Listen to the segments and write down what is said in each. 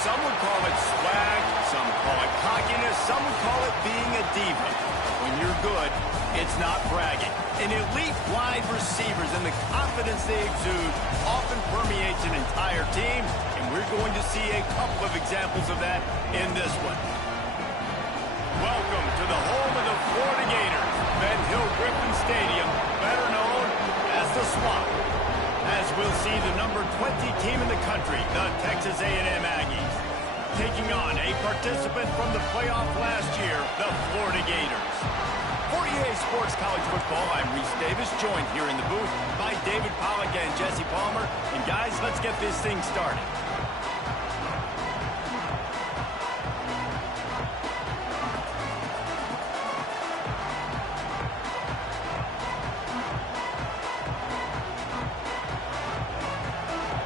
Some would call it swag, some call it cockiness, some would call it being a diva. When you're good, it's not bragging. An elite wide receivers and the confidence they exude often permeates an entire team, and we're going to see a couple of examples of that in this one. Welcome to the home of the Florida Gators, Ben Hill Griffin Stadium, better known as the Swamp. As we'll see the number 20 team in the country, the Texas A&M Aggies, taking on a participant from the playoff last year, the Florida Gators. For EA Sports College Football, I'm Reese Davis, joined here in the booth by David Pollack and Jesse Palmer. And guys, let's get this thing started.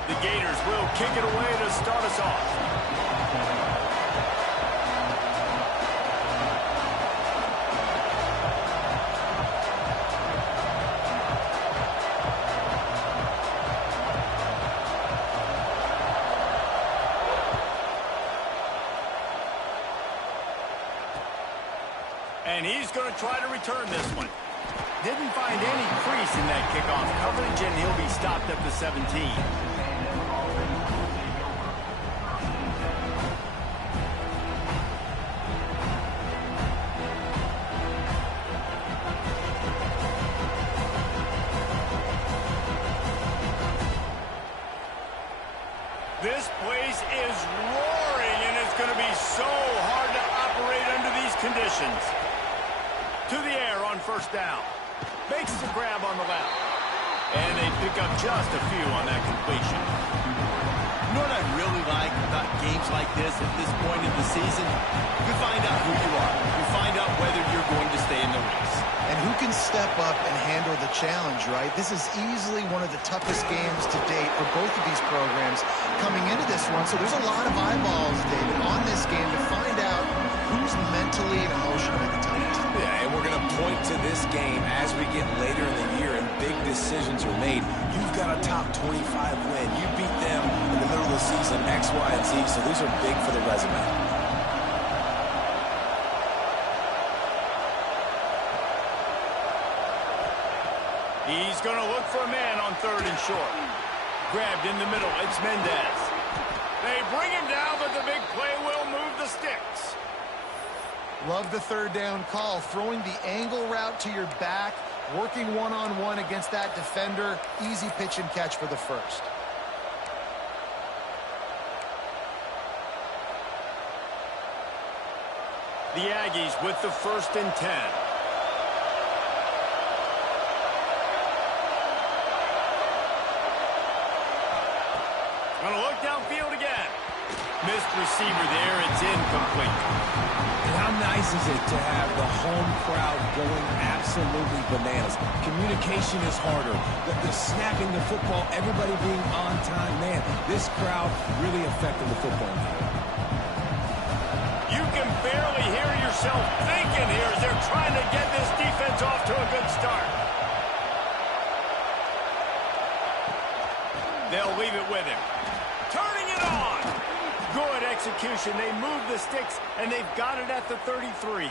The Gators will kick it away to start us off. And he's going to try to return this one. Didn't find any crease in that kickoff coverage, and he'll be stopped at the 17. This place is roaring, and it's going to be so hard to operate under these conditions. To the air on first down. Makes the grab on the left. And they pick up just a few on that completion. You know what I really like about games like this at this point in the season? You find out who you are. You find out whether you're going to stay in the race. And who can step up and handle the challenge, right? This is easily one of the toughest games to date for both of these programs coming into this one. So there's a lot of eyeballs, David, on this game to find out who's mentally and emotionally the toughest. Yeah, and we're going to point to this game as we get later in the year and big decisions are made. You've got a top 25 win. You beat them in the middle of the season, X, Y, and Z, so these are big for the resume. He's going to look for a man on third and short. Grabbed in the middle, it's Mendez. They bring him down, but the big play will move the sticks. Love the third down call, throwing the angle route to your back, working one-on-one against that defender. Easy pitch and catch for the first. The Aggies with the 1st and 10. Gonna look downfield again. Missed receiver there, it's incomplete. And how nice is it to have the home crowd going absolutely bananas? Communication is harder. The snapping the football, everybody being on time. Man, this crowd really affected the football game. You can barely hear yourself thinking here as they're trying to get this defense off to a good start. They'll leave it with him. Turning it on. Good execution. They move the sticks, and they've got it at the 33.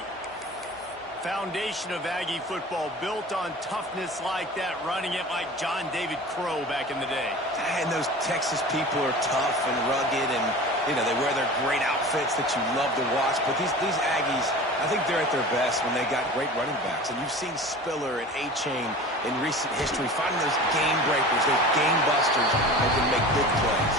Foundation of Aggie football built on toughness like that, running it like John David Crow back in the day. And those Texas people are tough and rugged, and, you know, they wear their great outfits outfits that you love to watch, but these Aggies, I think they're at their best when they got great running backs. And you've seen Spiller and A-Chain in recent history finding those game breakers, those game busters that can make big plays.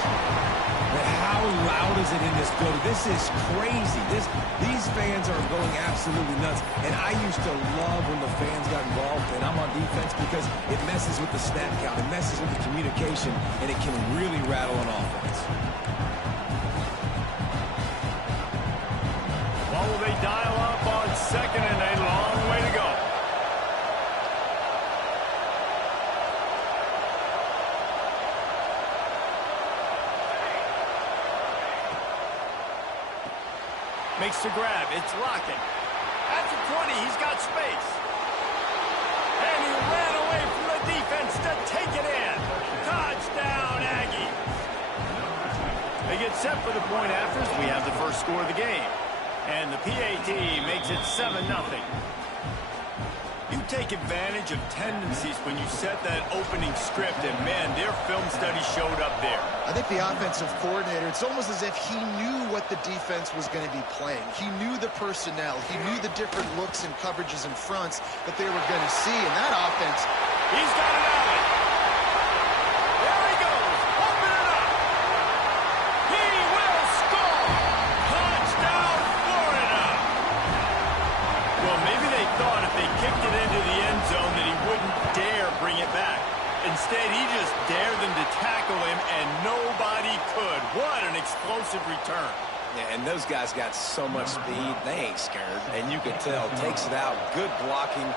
But how loud is it in this building? This is crazy. These fans are going absolutely nuts. And I used to love when the fans got involved, and I'm on defense because it messes with the snap count, it messes with the communication, and it can really rattle an offense. What will they dial up on second and a long way to go? Makes the grab. It's Lockett. At the 20, he's got space. And he ran away from the defense to take it in. Touchdown, Aggies. They get set for the point afters. We have the first score of the game. And the PAT makes it 7-0. You take advantage of tendencies when you set that opening script, and, man, their film study showed up there. I think the offensive coordinator, it's almost as if he knew what the defense was going to be playing. He knew the personnel. He knew the different looks and coverages and fronts that they were going to see. And that offense... He's got it out. There he goes. Open it up. He will score. Touchdown, Florida. Well, maybe they thought if they kicked it into the end zone that he wouldn't dare bring it back. Instead, he just dared them to tackle him, and nobody could. What an explosive return. Yeah, and those guys got so much speed, they ain't scared. And you could tell, takes it out, good blocking,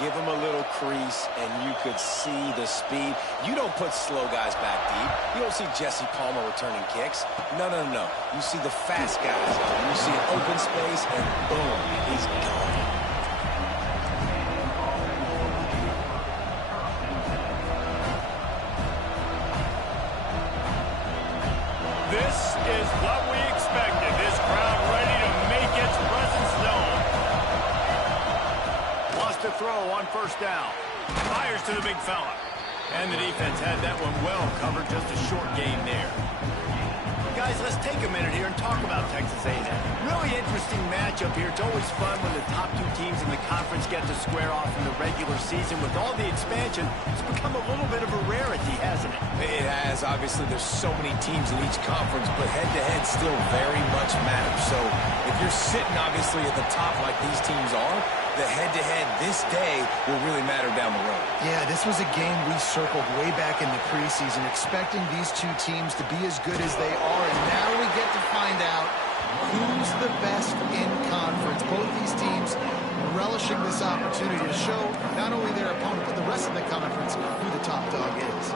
give him a little crease, and you could see the speed. You don't put slow guys back deep. You don't see Jesse Palmer returning kicks. No, no, no. You see the fast guys. You see an open space, and boom, he's gone. This is what we expected. This crowd ready to make its presence known. Wants to throw on first down. Fires to the big fella. And the defense had that one well covered. Just a short game there. Guys, let's take a minute here and talk about Texas A&M. Really interesting matchup here. It's always fun when the top two teams in the conference get to square off in the regular season. With all the expansion, it's become a little bit of a rarity, hasn't it? It has. Obviously, there's so many teams in each conference, but head-to-head still very much matters. So if you're sitting, obviously, at the top like these teams are, the head-to-head this day will really matter down the road. Yeah, this was a game we circled way back in the preseason, expecting these two teams to be as good as they are, and now we get to find out who's the best in conference. Both these teams relishing this opportunity to show not only their opponent, but the rest of the conference who the top dog is.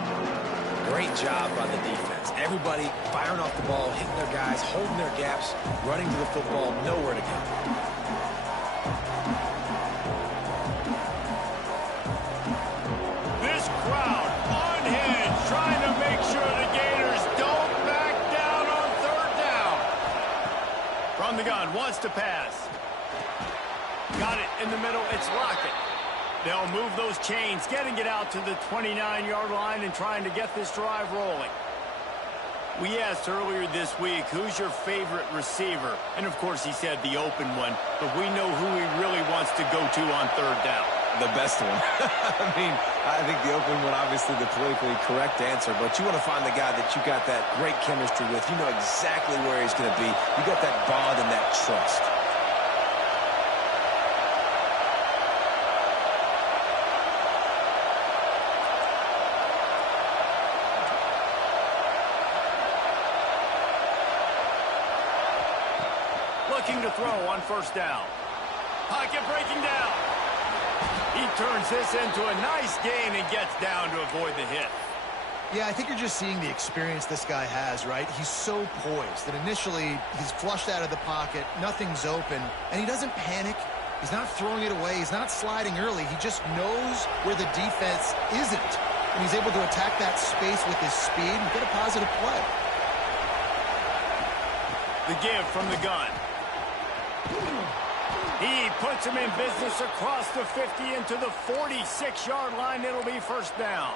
Great job by the defense. Everybody firing off the ball, hitting their guys, holding their gaps, running to the football, nowhere to go. This crowd unhinged, trying to make sure the Gators don't back down on third down. From the gun, wants to pass. Got it in the middle. It's Lockett. They'll move those chains, getting it out to the 29-yard line and trying to get this drive rolling. We asked earlier this week, who's your favorite receiver? And, of course, he said the open one, but we know who he really wants to go to on third down. The best one. I mean, I think the open one, obviously the politically correct answer, but you want to find the guy that you got that great chemistry with. You know exactly where he's going to be. You got that bond and that trust. Looking to throw on first down. Pocket breaking down. He turns this into a nice gain and gets down to avoid the hit. Yeah, I think you're just seeing the experience this guy has, right? He's so poised that initially he's flushed out of the pocket, nothing's open, and he doesn't panic. He's not throwing it away. He's not sliding early. He just knows where the defense isn't, and he's able to attack that space with his speed and get a positive play. The give from the gun. He puts him in business across the 50 into the 46-yard line. It'll be first down.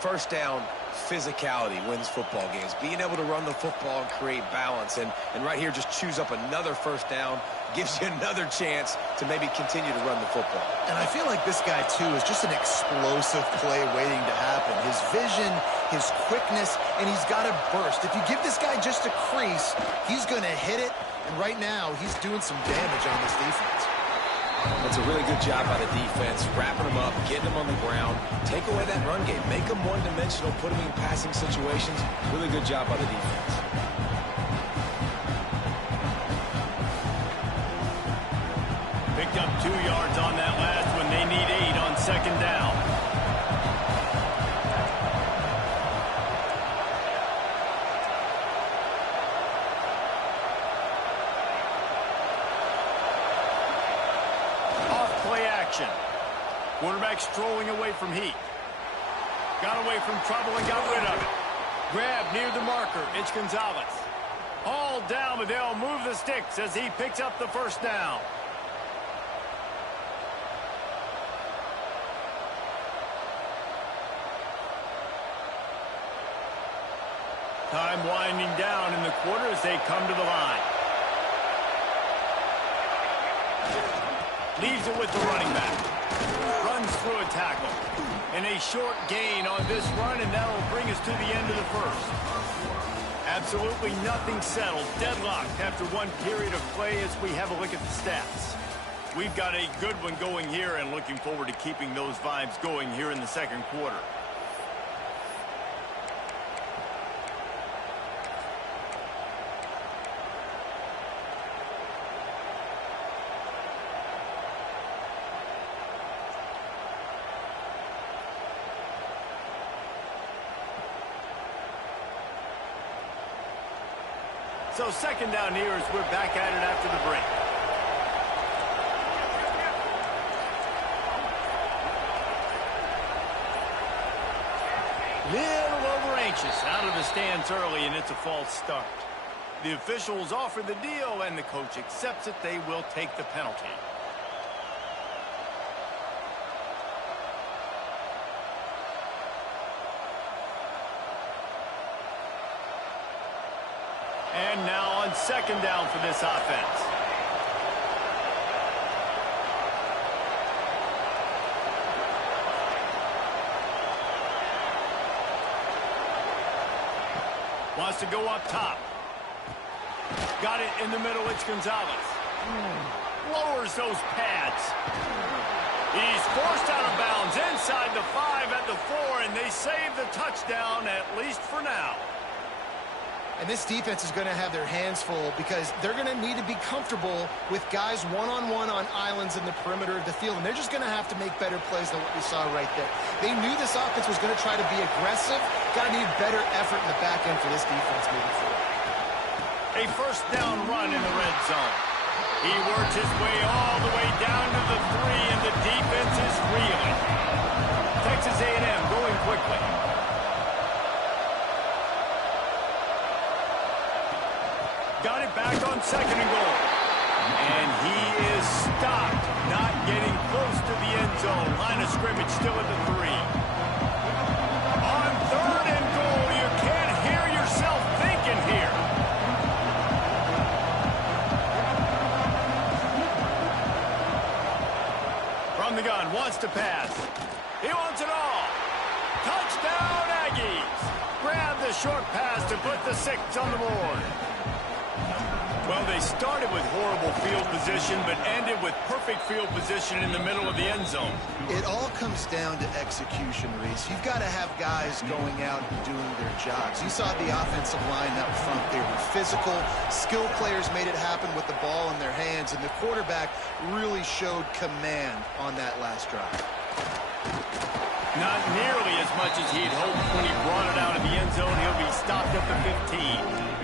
First down, physicality wins football games. Being able to run the football and create balance. And right here, just choose up another first down, gives you another chance to maybe continue to run the football. And I feel like this guy, too, is just an explosive play waiting to happen. His vision, his quickness, and he's got a burst. If you give this guy just a crease, he's going to hit it. And right now, he's doing some damage on this defense. That's a really good job by the defense, wrapping them up, getting them on the ground, take away that run game, make them one-dimensional, put them in passing situations. Really good job by the defense. Picked up 2 yards on that last one. They need 8 on second down. Quarterback strolling away from heat. Got away from trouble and got rid of it. Grab near the marker. It's Gonzalez. Hauled down, but they'll move the sticks as he picks up the first down. Time winding down in the quarter as they come to the line. Leaves it with the running back. Runs through a tackle. And a short gain on this run, and that'll bring us to the end of the first. Absolutely nothing settled. Deadlocked after one period of play as we have a look at the stats. We've got a good one going here and looking forward to keeping those vibes going here in the second quarter. So second down here as we're back at it after the break. Little over anxious out of the stands early, and it's a false start. The officials offer the deal, and the coach accepts it. They will take the penalty. And now on second down for this offense. Wants to go up top. Got it in the middle. It's Gonzalez. Lowers those pads. He's forced out of bounds inside the 5 at the 4, and they save the touchdown, at least for now. And this defense is going to have their hands full because they're going to need to be comfortable with guys one-on-one on islands in the perimeter of the field. And they're just going to have to make better plays than what we saw right there. They knew this offense was going to try to be aggressive. Got to need better effort in the back end for this defense moving forward. A first down run in the red zone. He works his way all the way down to the 3, and the defense is reeling. Texas A&M going quickly. Got it back on second and goal. And he is stopped, not getting close to the end zone. Line of scrimmage still at the 3. On third and goal, you can't hear yourself thinking here. From the gun, wants to pass. He wants it all. Touchdown, Aggies. Grab the short pass to put the 6 on the board. Well, they started with horrible field position, but ended with perfect field position in the middle of the end zone. It all comes down to execution, Reese. You've got to have guys going out and doing their jobs. You saw the offensive line up front. They were physical. Skill players made it happen with the ball in their hands, and the quarterback really showed command on that last drive. Not nearly as much as he'd hoped when he brought it out of the end zone. He'll be stopped at the 15.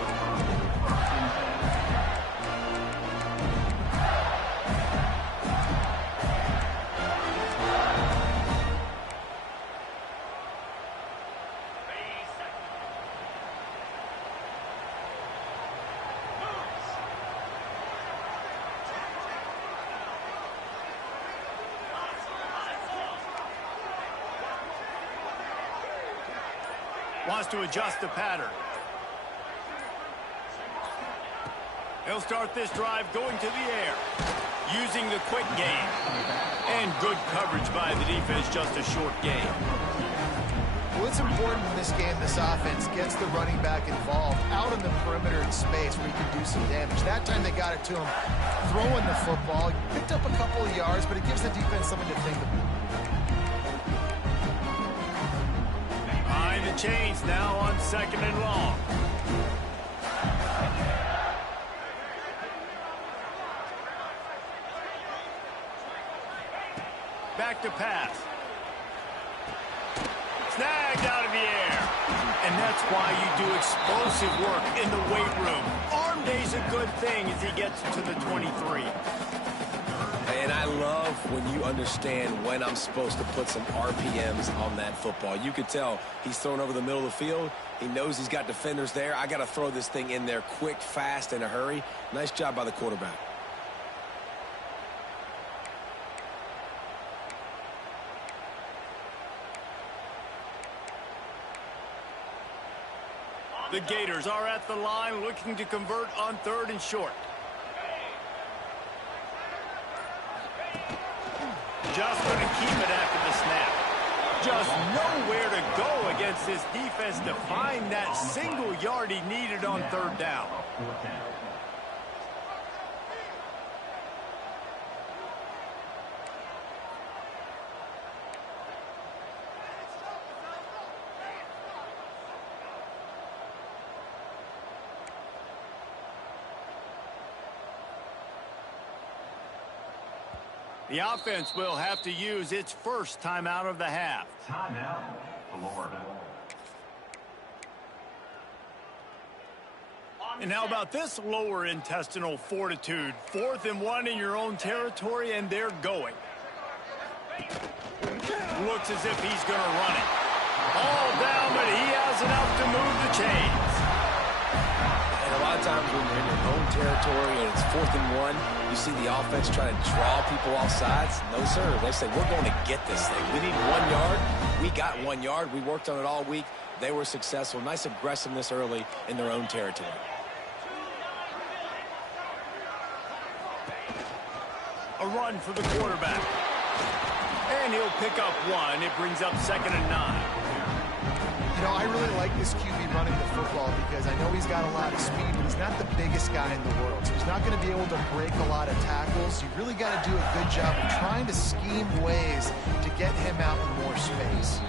Wants to adjust the pattern. He'll start this drive going to the air, using the quick game. And good coverage by the defense, just a short gain. Well, it's important in this game this offense gets the running back involved out on the perimeter in space where he can do some damage. That time they got it to him throwing the football. Picked up a couple of yards, but it gives the defense something to think about. Behind the chains now on 2nd and long. Back to pass. Snagged out of the air. And that's why you do explosive work in the weight room. Arm day's a good thing as he gets to the 23. And I love when you understand when I'm supposed to put some RPMs on that football. You could tell he's thrown over the middle of the field. He knows he's got defenders there. I got to throw this thing in there quick, fast, in a hurry. Nice job by the quarterback. The Gators are at the line looking to convert on 3rd and short. Just going to keep it after the snap. Just nowhere to go against this defense to find that single yard he needed on 3rd down. The offense will have to use its first timeout of the half. Timeout, Florida. And how about this lower intestinal fortitude? 4th and 1 in your own territory, and they're going. Looks as if he's going to run it. All down, but he has enough to move the chains. And a lot of times when you're in your own territory and it's 4th and 1, you see the offense trying to draw people off sides. No, sir. They say, we're going to get this thing. We need 1 yard. We got 1 yard. We worked on it all week. They were successful. Nice aggressiveness early in their own territory. A run for the quarterback. And he'll pick up 1. It brings up 2nd and 9. You know, I really like this QB running the football because I know he's got a lot of speed, but he's not the biggest guy in the world. So he's not going to be able to break a lot of tackles. You really got to do a good job of trying to scheme ways to get him out in more space.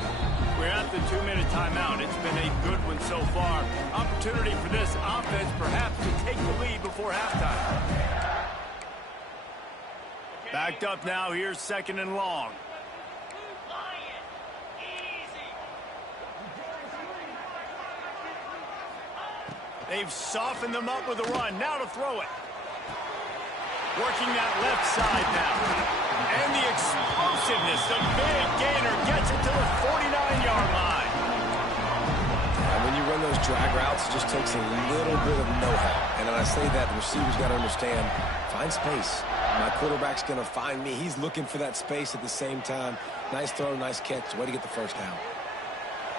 We're at the 2-minute timeout. It's been a good one so far. Opportunity for this offense perhaps to take the lead before halftime. Backed up now. Here's 2nd and long. They've softened them up with a run. Now to throw it. Working that left side now. And the explosiveness. The big gainer gets it to the 49-yard line. And when you run those drag routes, it just takes a little bit of know-how. And when I say that, the receiver's got to understand, find space. My quarterback's going to find me. He's looking for that space at the same time. Nice throw, nice catch. Way to get the first down.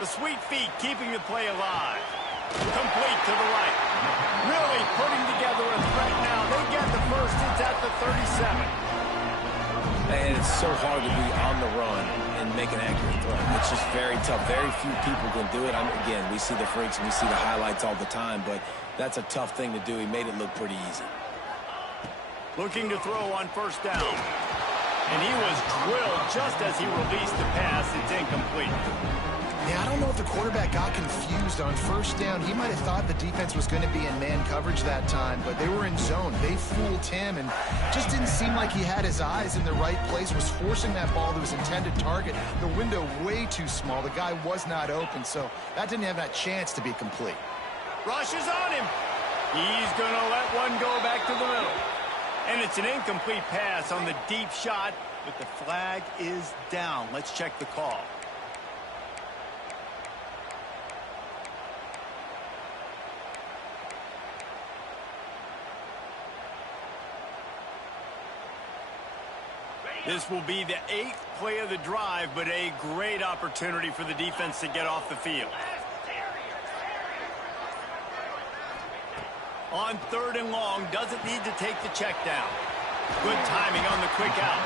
The sweet feet keeping the play alive. Complete to the right. Really putting together a threat now. They get the first. It's at the 37. And it's so hard to be on the run and make an accurate throw. It's just very tough. Very few people can do it. Again, we see the freaks and we see the highlights all the time, but that's a tough thing to do. He made it look pretty easy. Looking to throw on 1st down. And he was drilled just as he released the pass. It's incomplete. Yeah, I don't know if the quarterback got confused on 1st down. He might have thought the defense was going to be in man coverage that time, but they were in zone. They fooled him, and just didn't seem like he had his eyes in the right place, was forcing that ball to his intended target. The window way too small. The guy was not open, so that didn't have that chance to be complete. Rush is on him. He's going to let one go back to the middle. And it's an incomplete pass on the deep shot, but the flag is down. Let's check the call. This will be the 8th play of the drive, but a great opportunity for the defense to get off the field. On 3rd and long, doesn't need to take the check down. Good timing on the quick out.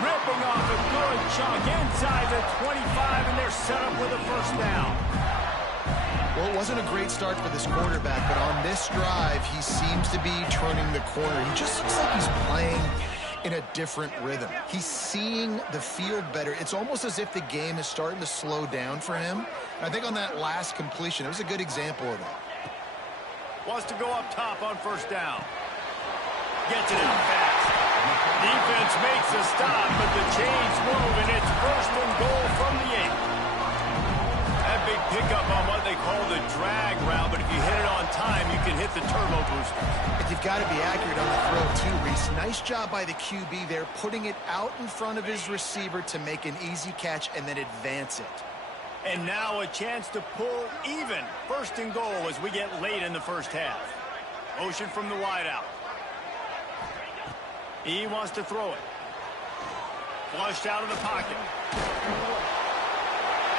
Ripping off a good chunk inside the 25, and they're set up with a first down. Well, it wasn't a great start for this quarterback, but on this drive, he seems to be turning the corner. He just looks like he's playing in a different rhythm. He's seeing the field better. It's almost as if the game is starting to slow down for him. And I think on that last completion, it was a good example of that. Wants to go up top on first down. Gets it out fast. Defense makes a stop, but the chains move, and it's 1st and goal from the 8. That big pickup on what they call the drag route, but if you hit it on time, you can hit the turbo boosters. And you've got to be accurate on the throw, too, Reese. Nice job by the QB there, putting it out in front of his receiver to make an easy catch and then advance it. And now a chance to pull even. 1st and goal as we get late in the first half. Motion from the wideout. He wants to throw it. Flushed out of the pocket.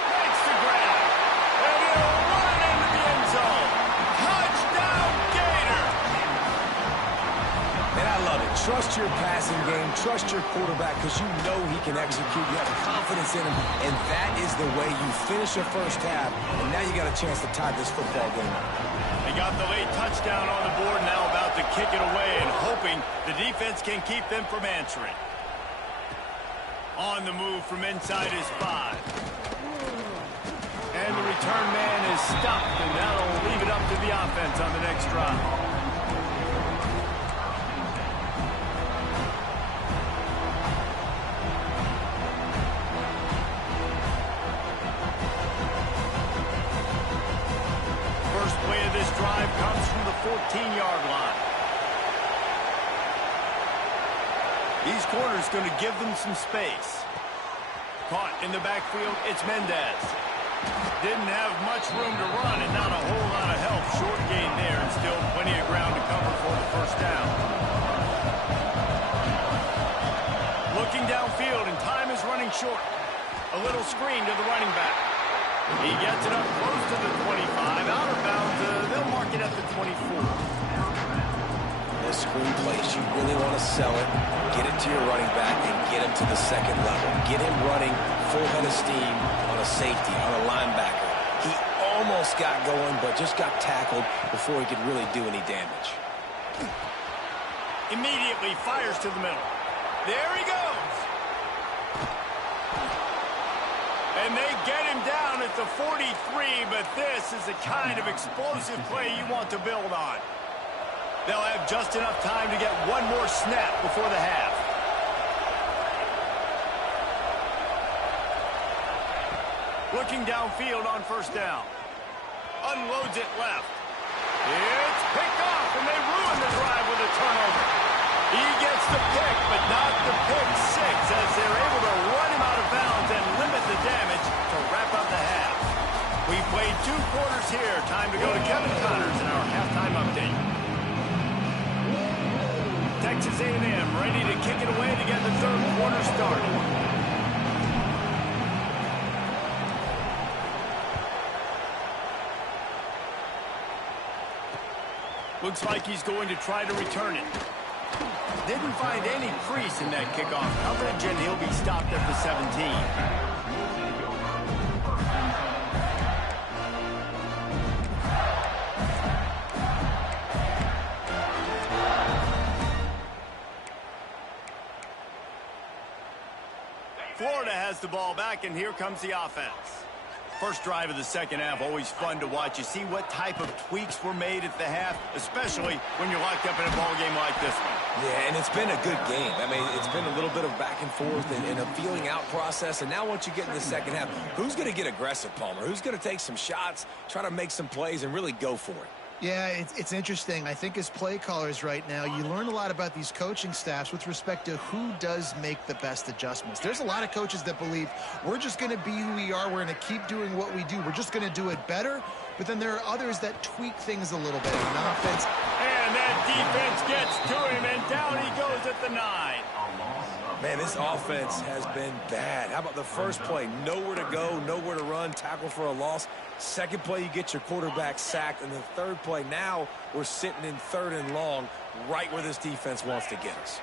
Makes the grab. And he'll run into the end zone. Touchdown, Gator! And I love it. Trust your passing game. Trust your quarterback because you know he can execute. You have confidence in him. And that is the way you finish a first half. And now you got a chance to tie this football game up. They got the late touchdown on the board, now about to kick it away and hoping the defense can keep them from answering. On the move from inside his 5. And the return man is stopped, and that'll leave it up to the offense on the next drive. First play of this drive comes from the 14-yard line. These corners going to give them some space. Caught in the backfield, it's Mendez. Didn't have much room to run and not a whole lot of help. Short gain there and still plenty of ground to cover for the first down. Looking downfield and time is running short. A little screen to the running back. He gets it up close to the 25. Out of bounds, they'll mark it at the 24. The screen plays, you really want to sell it, get it to your running back, and get him to the second level. Get him running full head of steam on a safety, on a linebacker. He almost got going, but just got tackled before he could really do any damage. Immediately fires to the middle. There he goes. And they get him down at the 43, but this is the kind of explosive play you want to build on. They'll have just enough time to get one more snap before the half. Looking downfield on first down. Unloads it left. It's picked off, and they ruin the drive with a turnover. He gets the pick, but not the pick 6, as they're able to run him out of bounds and limit the damage to wrap up the half. We played 2 quarters here. Time to go to Kevin Connors in our halftime update. Texas A&M ready to kick it away to get the 3rd quarter started. Looks like he's going to try to return it. Didn't find any crease in that kickoff coverage, and he'll be stopped at the 17. Florida has the ball back, and here comes the offense. First drive of the second half, always fun to watch. You see what type of tweaks were made at the half, especially when you're locked up in a ball game like this one. Yeah, and it's been a good game. I mean, it's been a little bit of back and forth and a feeling out process. And now once you get in the second half, who's going to get aggressive, Palmer? Who's going to take some shots, try to make some plays, and really go for it? Yeah, it's interesting. I think as play callers right now, you learn a lot about these coaching staffs with respect to who does make the best adjustments. There's a lot of coaches that believe we're just going to be who we are. We're going to keep doing what we do. We're just going to do it better. But then there are others that tweak things a little bit in offense. And that defense gets to him, and down he goes at the 9. Man, this offense has been bad. How about the first play? Nowhere to go, nowhere to run, tackle for a loss. Second play, you get your quarterback sacked. And the third play, now we're sitting in 3rd and long, right where this defense wants to get us.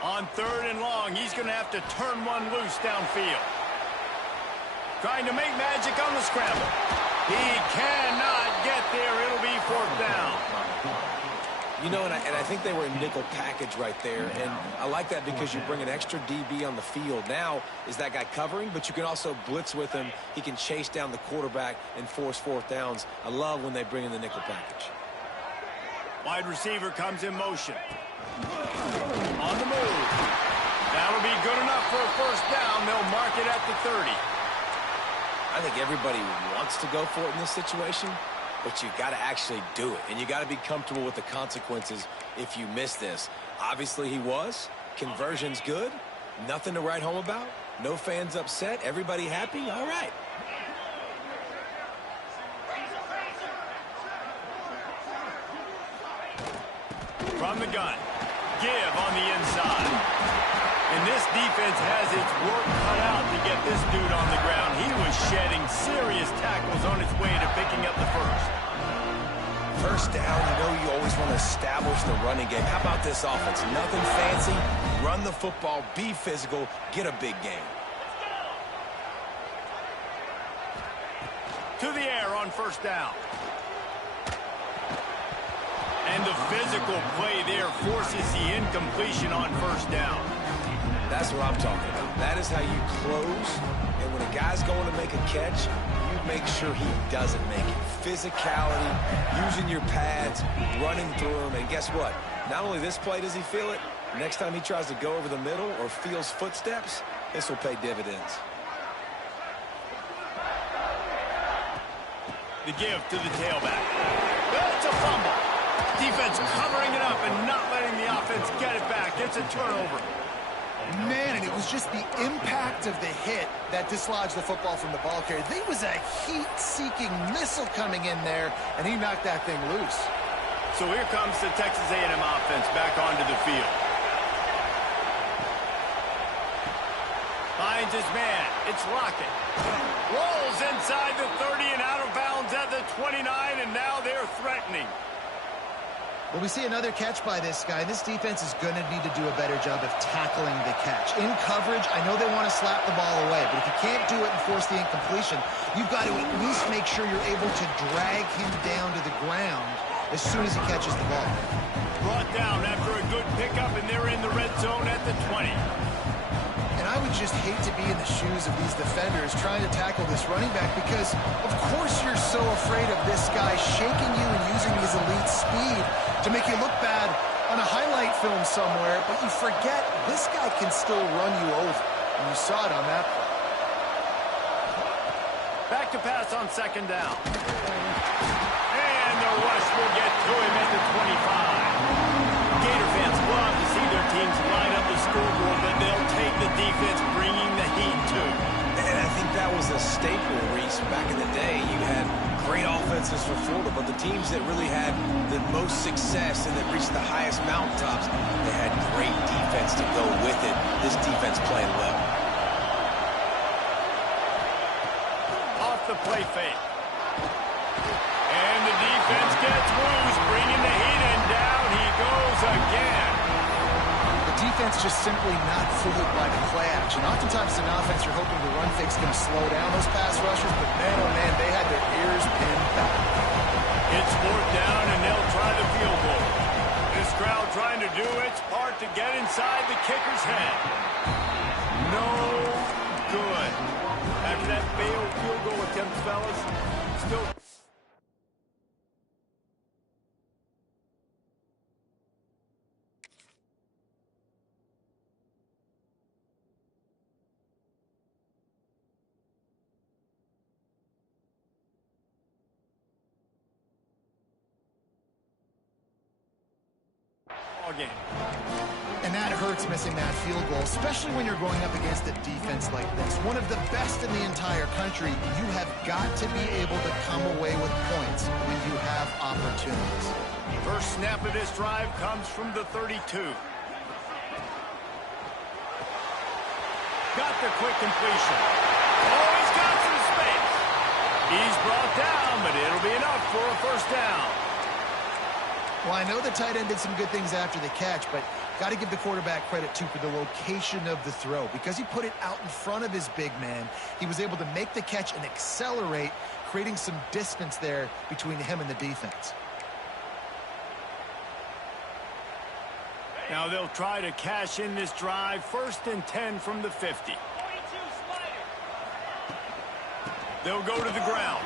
On 3rd and long, he's going to have to turn one loose downfield. Trying to make magic on the scramble. He cannot get there. It'll be 4th down. You know, and I think they were in nickel package right there, and I like that because you bring an extra DB on the field. Now is that guy covering, but you can also blitz with him. He can chase down the quarterback and force 4th downs. I love when they bring in the nickel package. Wide receiver comes in motion. On the move. That'll be good enough for a 1st down. They'll mark it at the 30. I think everybody wants to go for it in this situation, but you got to actually do it, and you got to be comfortable with the consequences if you miss this. Obviously, he was. Conversion's good. Nothing to write home about. No fans upset. Everybody happy. All right. From the gun. Give on the inside. And this defense has its work cut out to get this dude on the ground. He was shedding serious tackles on his way to picking up the 1st. 1st down, you know you always want to establish the running game. How about this offense? Nothing fancy. Run the football, be physical, get a big game. To the air on 1st down. And the physical play there forces the incompletion on 1st down. That's what I'm talking about. That is how you close. And when a guy's going to make a catch, you make sure he doesn't make it. Physicality, using your pads, running through them. And guess what? Not only this play does he feel it, next time he tries to go over the middle or feels footsteps, this will pay dividends. The give to the tailback. That's a fumble. Defense covering it up and not letting the offense get it back. It's a turnover. Man, and it was just the impact of the hit that dislodged the football from the ball carrier. There was a heat-seeking missile coming in there, and he knocked that thing loose. So here comes the Texas A&M offense back onto the field. Finds his man. It's Lockett. Rolls inside the 30 and out of bounds at the 29, and now they're threatening. Well, we see another catch by this guy. This defense is going to need to do a better job of tackling the catch. In coverage, I know they want to slap the ball away, but if you can't do it and force the incompletion, you've got to at least make sure you're able to drag him down to the ground as soon as he catches the ball. Brought down after a good pickup, and they're in the red zone at the 20. And I would just hate to be in the shoes of these defenders trying to tackle this running back because, of course, you're so afraid of this guy shaking you and using his elite speed to make you look bad on a highlight film somewhere, but you forget this guy can still run you over. And you saw it on that play. Back to pass on 2nd down. And the rush will get to him at the 25. Gator fans love to see their teams line up the scoreboard, but they'll take the defense bringing the heat too. And I think that was a staple, Reese. Back in the day, you had great offenses for Florida, but the teams that really had the most success and that reached the highest mountaintops, they had great defense to go with it. This defense playing well. Off the play fake. And the defense gets loose, bringing the heat, and down he goes again. The defense just simply not fooled by the play action. Oftentimes in offense, you're hoping the run fake's going to slow down those pass rushers, but man, oh man, they had their ears pinned back. It's 4th down, and they'll try the field goal. This crowd trying to do its part to get inside the kicker's head. No good. After that failed field goal attempt, fellas, still... Game. And that hurts, missing that field goal, especially when you're going up against a defense like this. One of the best in the entire country. You have got to be able to come away with points when you have opportunities. First snap of this drive comes from the 32. Got the quick completion. Oh, he's got some space. He's brought down, but it'll be enough for a first down. Well, I know the tight end did some good things after the catch, but got to give the quarterback credit, too, for the location of the throw. Because he put it out in front of his big man, he was able to make the catch and accelerate, creating some distance there between him and the defense. Now they'll try to cash in this drive. 1st and 10 from the 50. They'll go to the ground.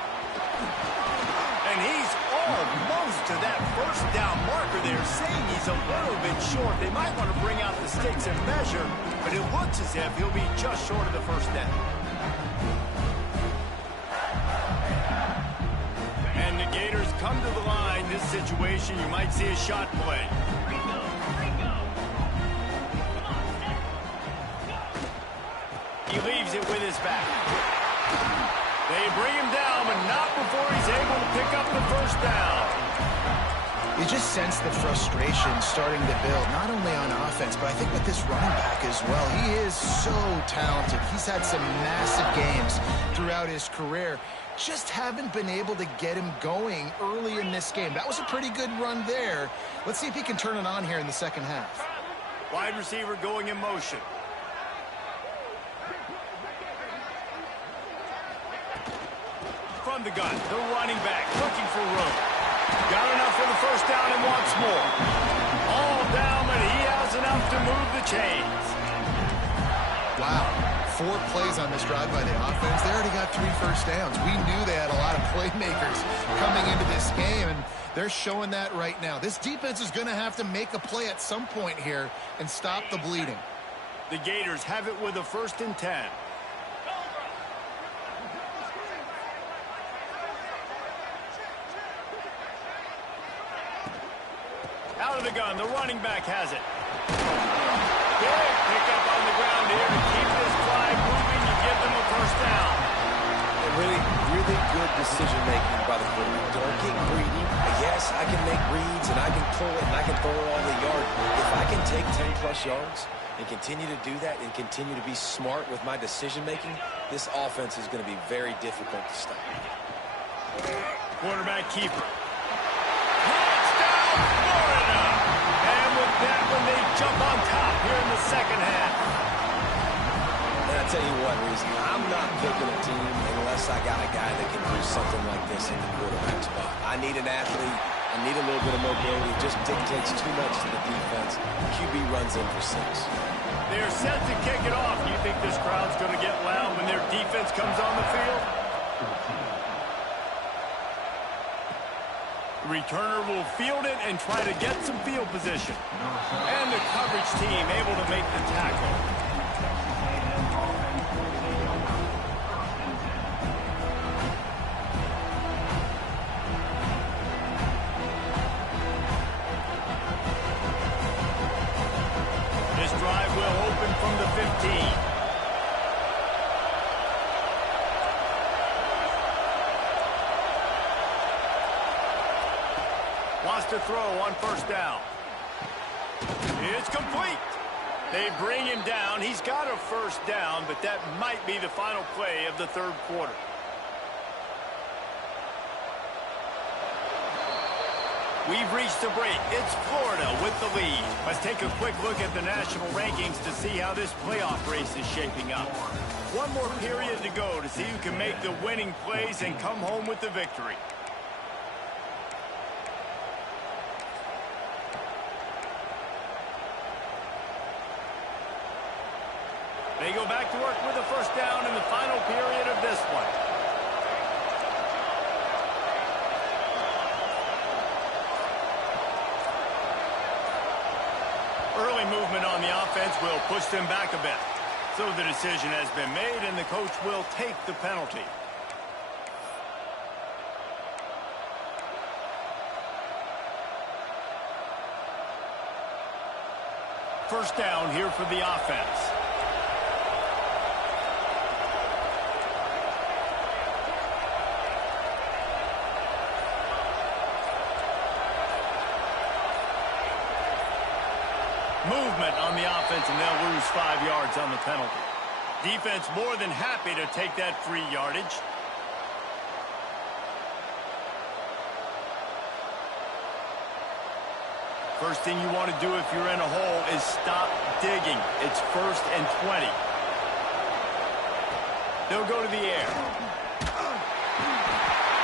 And he's almost to that first down marker there, saying he's a little bit short. They might want to bring out the sticks and measure, but it looks as if he'll be just short of the first down. And the Gators come to the line. This situation, you might see a shot play. He leaves it with his back. They bring him down, but not before he's able to pick up the first down. You just sense the frustration starting to build, not only on offense, but I think with this running back as well. He is so talented. He's had some massive games throughout his career. Just haven't been able to get him going early in this game. That was a pretty good run there. Let's see if he can turn it on here in the second half. Wide receiver going in motion. From the gun, the running back looking for room. Got enough for the first down and wants more. All down, but he has enough to move the chains. Wow, 4 plays on this drive by the offense. They already got 3 first downs. We knew they had a lot of playmakers coming into this game, and they're showing that right now. This defense is going to have to make a play at some point here and stop the bleeding. The Gators have it with a 1st and 10. Out of the gun, the running back has it. Big pickup on the ground here to keep this drive moving and give them a first down. Really good decision-making by the quarterback. Don't get greedy. Yes, I can make reads, and I can pull it, and I can throw it all the yard. If I can take 10-plus yards and continue to do that and continue to be smart with my decision-making, this offense is going to be very difficult to stop. Quarterback keeper. Florida. And with that one, they jump on top here in the second half. And I tell you what, Reese, I'm not picking a team unless I got a guy that can do something like this in the quarterback spot. I need an athlete. I need a little bit of mobility. It just dictates too much to the defense. QB runs in for 6. They're set to kick it off. Do you think this crowd's going to get loud when their defense comes on the field? The returner will field it and try to get some field position. And the coverage team able to make the tackle. This drive will open from the 15. Wants to throw on first down. It's complete. They bring him down. He's got a first down, but that might be the final play of the third quarter. We've reached the break. It's Florida with the lead. Let's take a quick look at the national rankings to see how this playoff race is shaping up. One more period to go to see who can make the winning plays and come home with the victory. They go back to work with a first down in the final period of this one. Early movement on the offense will push them back a bit. So the decision has been made, and the coach will take the penalty. first down here for the offense. Movement on the offense, and they'll lose 5 yards on the penalty. Defense more than happy to take that free yardage. First thing you want to do if you're in a hole is stop digging. It's 1st and 20. They'll go to the air.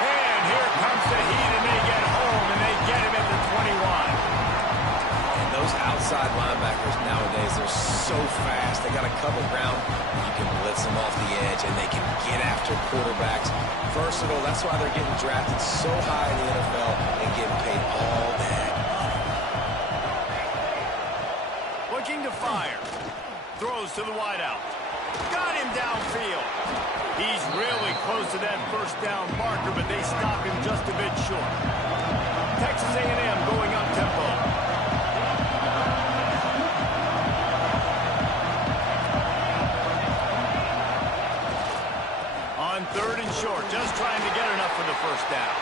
And here comes the heat, and they get home, and they get him at the 21. And those outside linebackers nowadays, they're so fast. They got to cover ground. You can blitz them off the edge, and they can get after quarterbacks. Versatile. That's why they're getting drafted so high in the NFL and getting paid all day. Looking to fire. Throws to the wideout. Got him downfield. He's really close to that first down marker, but they stop him just a bit short. Texas A&M going up tempo. On 3rd and short, just trying to get enough for the first down.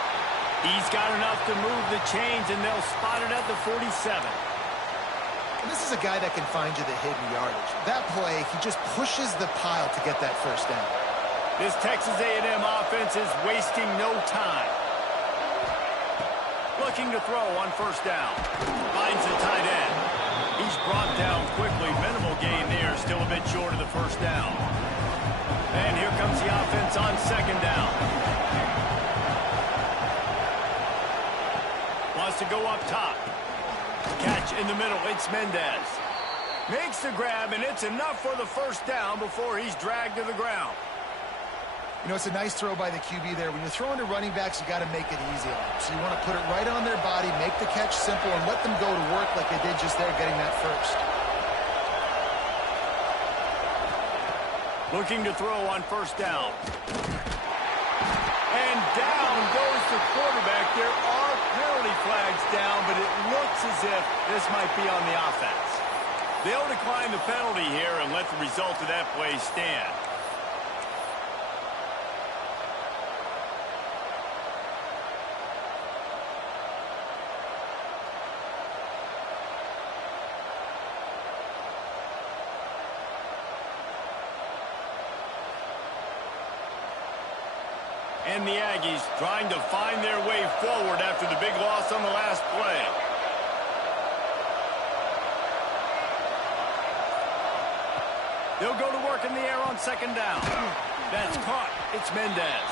He's got enough to move the chains, and they'll spot it at the 47. This is a guy that can find you the hidden yardage. That play, he just pushes the pile to get that first down. This Texas A&M offense is wasting no time. Looking to throw on first down. Finds the tight end. He's brought down quickly. Minimal gain there. Still a bit short of the first down. And here comes the offense on 2nd down. Wants to go up top. Catch in the middle. It's Mendez. Makes the grab, and it's enough for the first down before he's dragged to the ground. You know, it's a nice throw by the QB there. When you're throwing to running backs, you got to make it easy on them. So you want to put it right on their body, make the catch simple, and let them go to work like they did just there, getting that first. Looking to throw on first down. And down goes the quarterback. There are penalty flags down, but it looks as if this might be on the offense. They'll decline the penalty here and let the result of that play stand. And the Aggies trying to find their way forward after the big loss on the last play. They'll go to work in the air on 2nd down. That's caught. It's Mendez.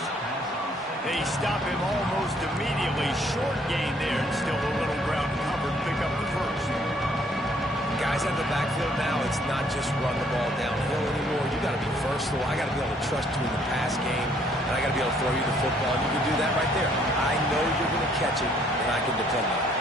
They stop him almost immediately. Short gain there, and still a little ground covered. Pick up the first. Guys out of the backfield now, it's not just run the ball downhill anymore. You got to be versatile. I got to be able to trust you in the pass game, and I got to be able to throw you the football. And you can do that right there. I know you're going to catch it, and I can depend on it.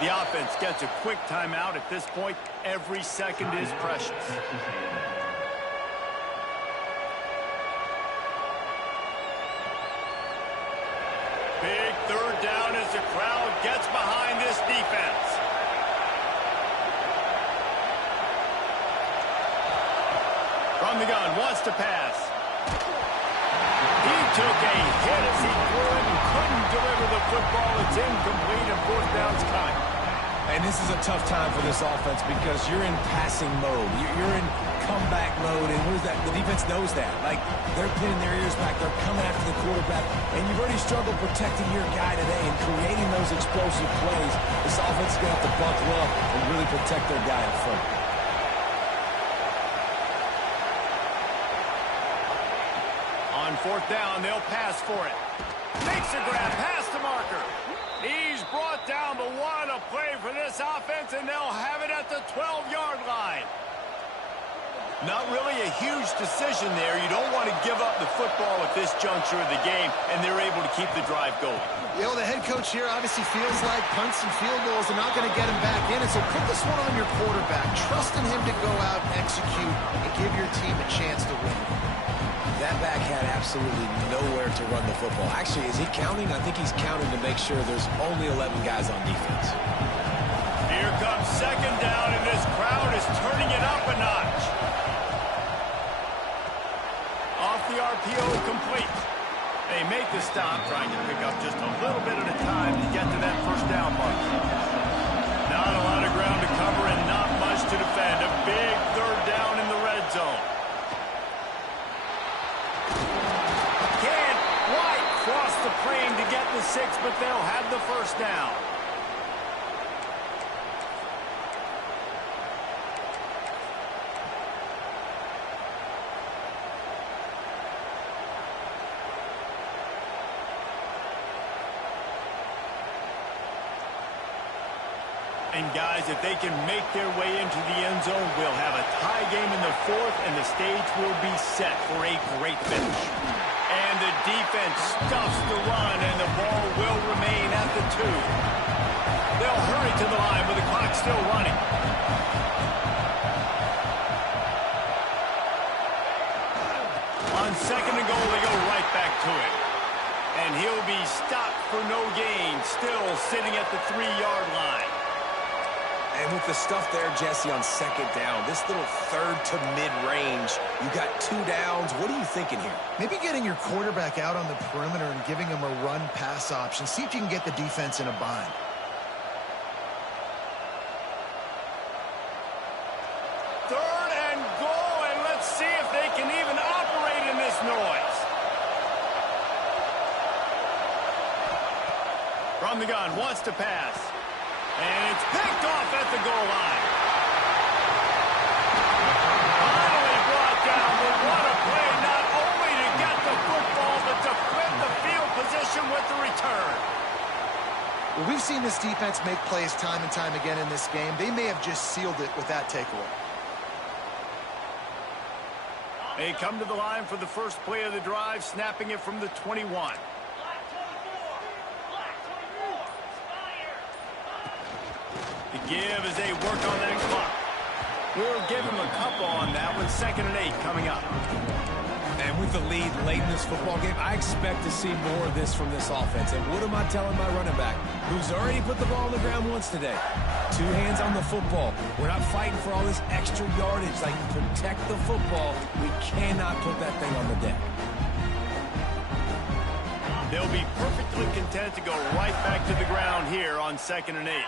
The offense gets a quick timeout. At this point, every second is precious. Big 3rd down as the crowd gets behind this defense. From the gun, wants to pass. He took a hit as he threw it and couldn't deliver the football. It's incomplete, and 4th down's coming. And this is a tough time for this offense because you're in passing mode. You're in comeback mode, and what is that? The defense knows that. Like, they're pinning their ears back. They're coming after the quarterback, and you've already struggled protecting your guy today and creating those explosive plays. This offense is going to have to buckle up and really protect their guy up front. On 4th down, they'll pass for it. Makes a grab past the marker. He's brought down, but what a play for this offense, and they'll have it at the 12-yard line. Not really a huge decision there. You don't want to give up the football at this juncture of the game, and they're able to keep the drive going. You know, the head coach here obviously feels like punts and field goals are not going to get him back in, and so put this one on your quarterback, trusting him to go out and execute and give your team a chance to win. That back had absolutely nowhere to run the football. Actually, is he counting? I think he's counting to make sure there's only 11 guys on defense. Here comes second down, and this crowd is turning it up a notch. Off the RPO, complete. They make the stop, trying to pick up just a little bit at a time to get to that first down mark. Not a lot of ground to cover and not much to defend. A big third down in the red zone. Can't quite cross the plane to get the 6, but they'll have the first down. And guys, if they can make their way into the end zone, we'll have a tie game in the 4th, and the stage will be set for a great finish. And the defense stuffs the run, and the ball will remain at the 2. They'll hurry to the line with the clock still running. On second and goal, they go right back to it. And he'll be stopped for no gain, still sitting at the 3-yard line. And with the stuff there, Jesse, on second down, this little third to mid-range, you got 2 downs. What are you thinking here? Maybe getting your quarterback out on the perimeter and giving him a run-pass option. See if you can get the defense in a bind. Third and goal, and let's see if they can even operate in this noise. From the gun, wants to pass. And it's picked off at the goal line. Finally brought down, but what a play, not only to get the football, but to flip the field position with the return. Well, we've seen this defense make plays time and time again in this game. They may have just sealed it with that takeaway. They come to the line for the first play of the drive, snapping it from the 21. The give as they work on that clock. We'll give him a couple on that one. 2nd and 8 coming up. And with the lead late in this football game, I expect to see more of this from this offense. And what am I telling my running back, who's already put the ball on the ground once today? 2 hands on the football. We're not fighting for all this extra yardage. Like, protect the football. We cannot put that thing on the deck. They'll be perfectly content to go right back to the ground here on 2nd and 8.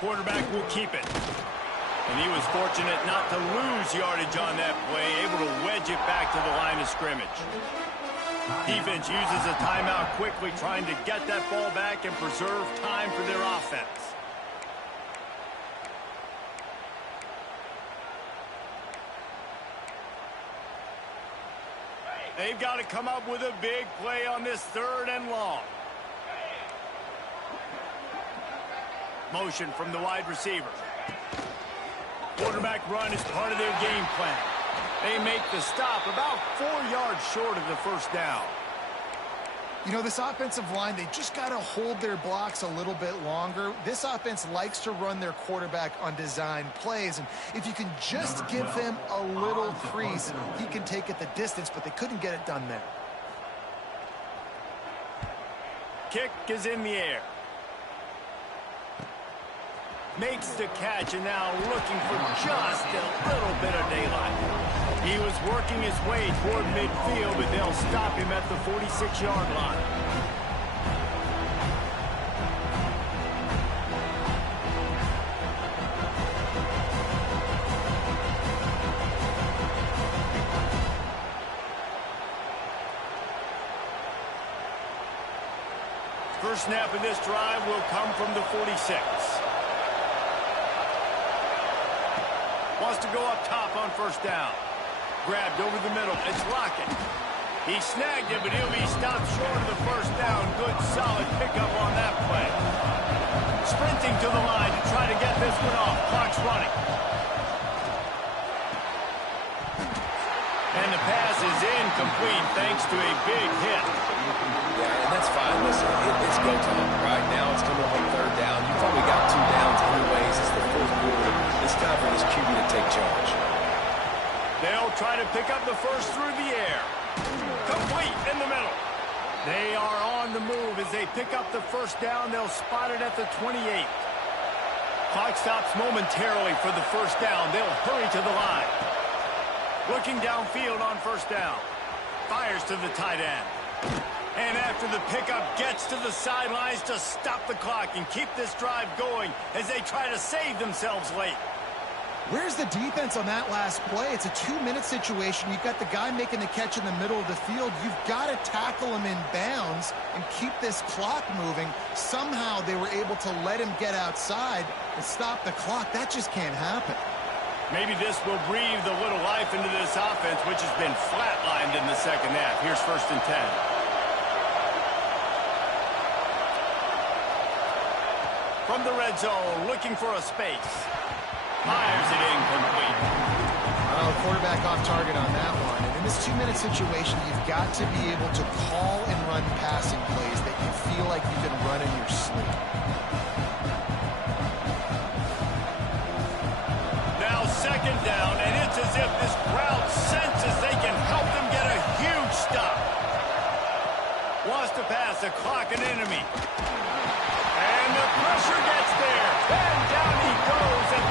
Quarterback will keep it. And he was fortunate not to lose yardage on that play, able to wedge it back to the line of scrimmage. Defense uses a timeout quickly, trying to get that ball back and preserve time for their offense. They've got to come up with a big play on this 3rd and long. Motion from the wide receiver. Quarterback run is part of their game plan. They make the stop about 4 yards short of the first down. You know, this offensive line, they just got to hold their blocks a little bit longer. This offense likes to run their quarterback on design plays, and if you can just give him a little crease, he can take it the distance, but they couldn't get it done there. Kick is in the air. Makes the catch, and now looking for just a little bit of daylight. He was working his way toward midfield, but they'll stop him at the 46-yard line. First snap of this drive will come from the 46. Wants to go up top on first down. Grabbed over the middle. It's Lockett. He snagged it, but he'll be stopped short of the first down. Good, solid pickup on that play. Sprinting to the line to try to get this one off. Clock's running. And the pass is incomplete thanks to a big hit. Yeah, and that's fine. Listen, it's go time. Right now it's coming up on third down. You probably got 2 downs anyways. It's the fourth quarter. It's time for this QB to take charge. They'll try to pick up the first through the air. Complete in the middle. They are on the move as they pick up the first down. They'll spot it at the 28. Clock stops momentarily for the first down. They'll hurry to the line. Looking downfield on first down. Fires to the tight end. And after the pickup, gets to the sidelines to stop the clock and keep this drive going as they try to save themselves late. Where's the defense on that last play? It's a 2-minute situation. You've got the guy making the catch in the middle of the field. You've got to tackle him in bounds and keep this clock moving. Somehow they were able to let him get outside and stop the clock. That just can't happen. Maybe this will breathe a little life into this offense, which has been flatlined in the second half. Here's 1st and 10. From the red zone, looking for a space. Fires it incomplete. Well, quarterback off target on that one. And in this 2-minute situation, you've got to be able to call and run passing plays that you feel like you can run in your sleep. Now 2nd down, and it's as if this crowd senses they can help them get a huge stop. Wants to pass the clock an enemy. And the pressure gets there. And down he goes, and